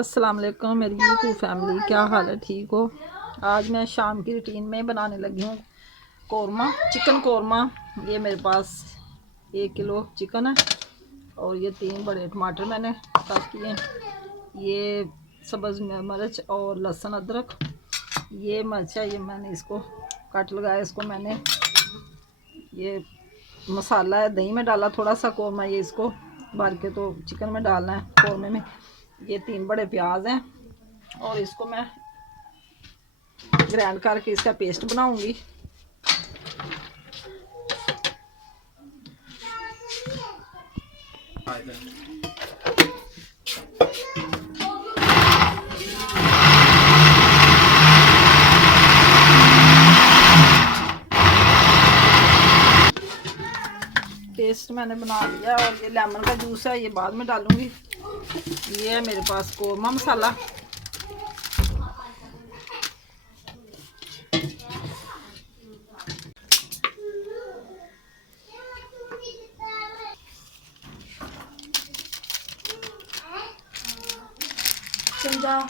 अस्सलाम वालेकुम मेरी यूट्यूब फैमिली, क्या हाल है? ठीक हो? आज मैं शाम की रूटीन में बनाने लगी हूँ कौरमा, चिकन कौरमा। ये मेरे पास 1 किलो चिकन है और ये 3 बड़े टमाटर मैंने कट किए। ये सब्ज़ मिर्च और लहसुन अदरक, ये मिर्च है, ये मैंने इसको कट लगाया। इसको मैंने ये मसाला है, दही में डाला थोड़ा सा कौरमा, ये इसको भर के तो चिकन में डालना है कौरमे में। ये 3 बड़े प्याज हैं और इसको मैं ग्राइंड करके इसका पेस्ट बनाऊंगी। पेस्ट मैंने बना लिया और ये लेमन का जूस है, ये बाद में डालूंगी। ये है मेरे पास कौरमा मसाला। चमचा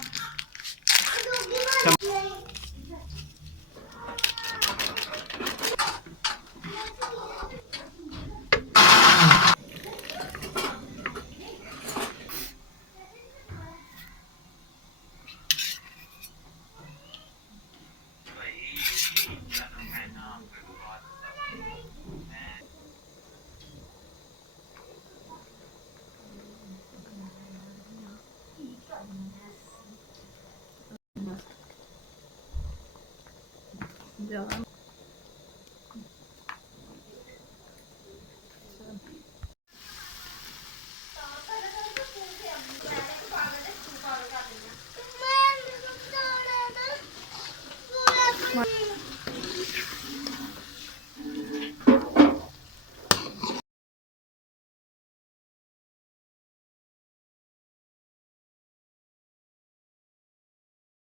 ज़्यादा